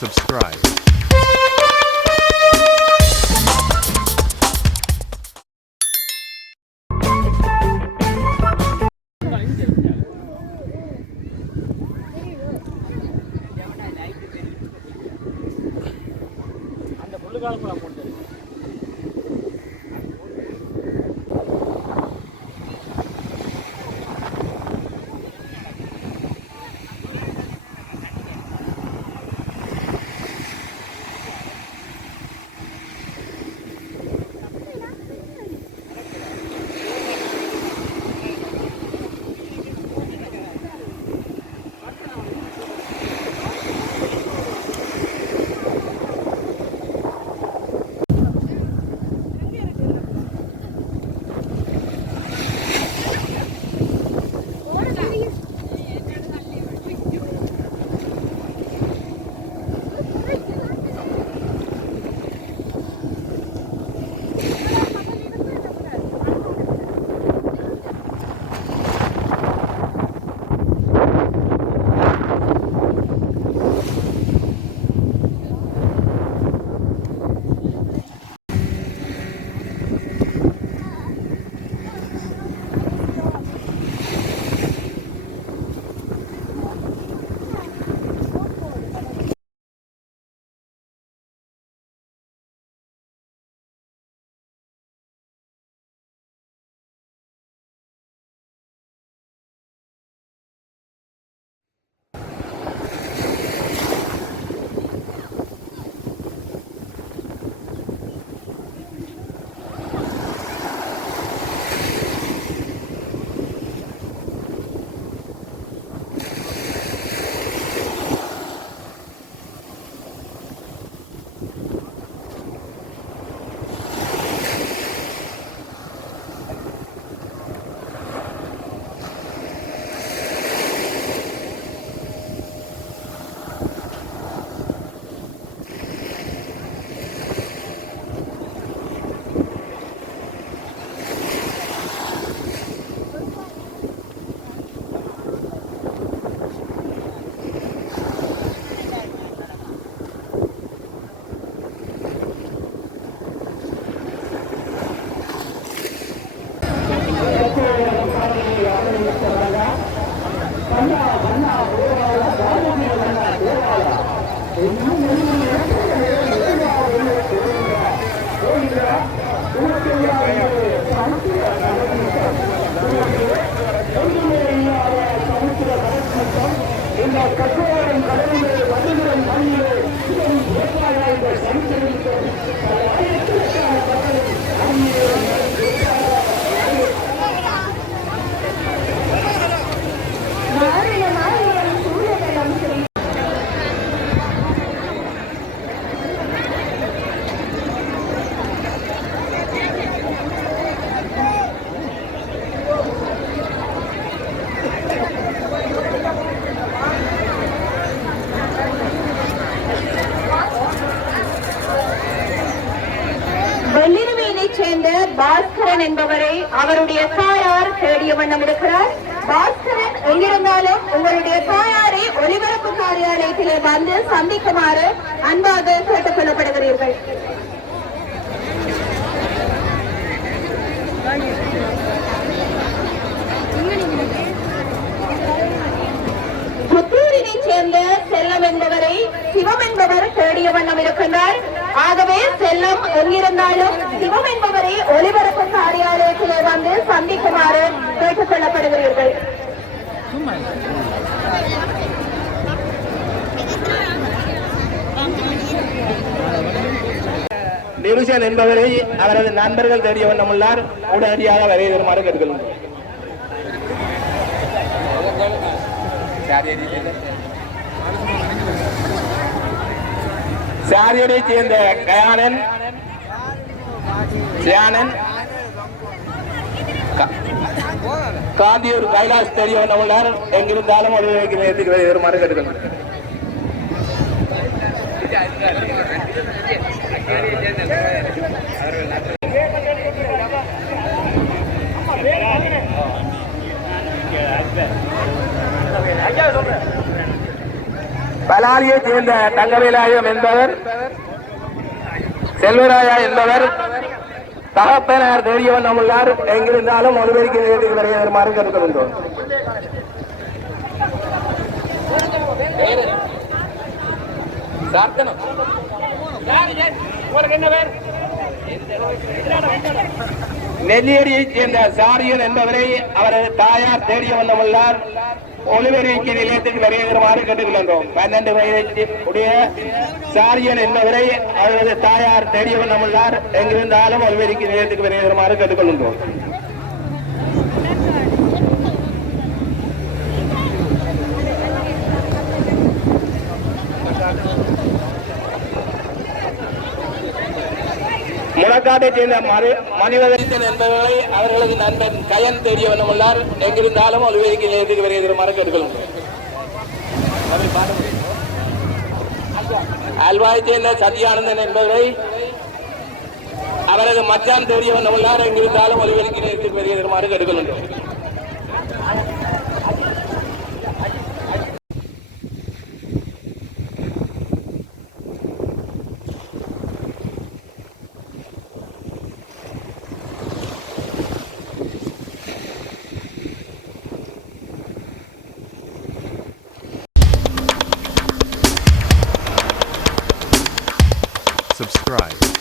subscribe. அந்த புல்லுக்காலம் கூட போட்டு பாஸ்கரன் என்பவரை அவருடைய தாயார் தேடிய வண்ணம் இருக்கிறார். பாஸ்கரன் எங்கிருந்தாலும் உங்களுடைய தாயாரை ஒலிபரப்பு காரியாலயத்திலே வந்து சந்திக்குமாறு அன்பாக கேட்டுக் கொள்ளப்படுகிறீர்கள். புத்தூரினைச் சேர்ந்த செல்லம் என்பவரை சிவம் என்பவர் தேடிய வண்ணம் இருக்கின்றார். ஆகவே செல்லம் எங்கிருந்தாலும் சிவம் என்பவரை ஒலிபரப்பு காரியாலயத்திலே வந்து சந்திக்குமாறு கேட்டுக் கொள்ளப்படுகிறீர்கள் நிருஷன் என்பவரை அவரது நண்பர்கள் தெரிய வண்ணமுள்ளார் உடனடியாக வரைய வருமாறு கேட்கிறோம் சாரியோட சேர்ந்த கயானன். சியானன். கா- காந்தியூர் கைலாஸ் நம்ம நேரம் எங்கிருந்தாலும் ஒரு நேரத்துக்கு வருமாறு கேட்டுக்கொள்கிறேன் பலாலியைச் சேர்ந்த தங்கவேலாயம் என்பவர் செல்வராயா என்பவர் தகப்பனார் தெரியவன் நம்மளார் எங்கிருந்தாலும் ஒருவருக்கு நேரத்தில் வரைய வருமாறு கேட்டுக்கொள்கின்றோம் நெல்லியடியைச் சேர்ந்த சாரியன் என்பவரை அவரது தாயார் தேடிய வந்தமுள்ளார் ஒளிவரிக்கை நிலையத்துக்கு வருகிறமாறு கேட்டுக்கொள்கின்றோம் பன்னெண்டு வயதை உடைய சாரியன் என்பவரை அவரது தாயார் தேடிய வந்தமுள்ளார் எங்கிருந்தாலும் ஒளிவரிக்கை நிலையத்துக்கு வருகிறமாறு கேட்டுக்கொள்கின்றோம் முழக்காட்டைச் சேர்ந்த மறு மணிவதன் என்பவர்களை அவர்களது நண்பன் கயன் தெரிய உள்ளார் எங்கிருந்தாலும் ஒளிவரிக்கை நிலையத்துக்கு வருமாறு மறக்கெடுக்கலாம் அல்வாய் சேர்ந்த சத்யானந்தன் என்பவரை அவரது மச்சான் தெரியவன் உள்ளார் எங்கிருந்தாலும் ஒளிவரிக்கை நிலையத்துக்கு வருமாறு கேட்டுக்கொள்கின்றோம் subscribe,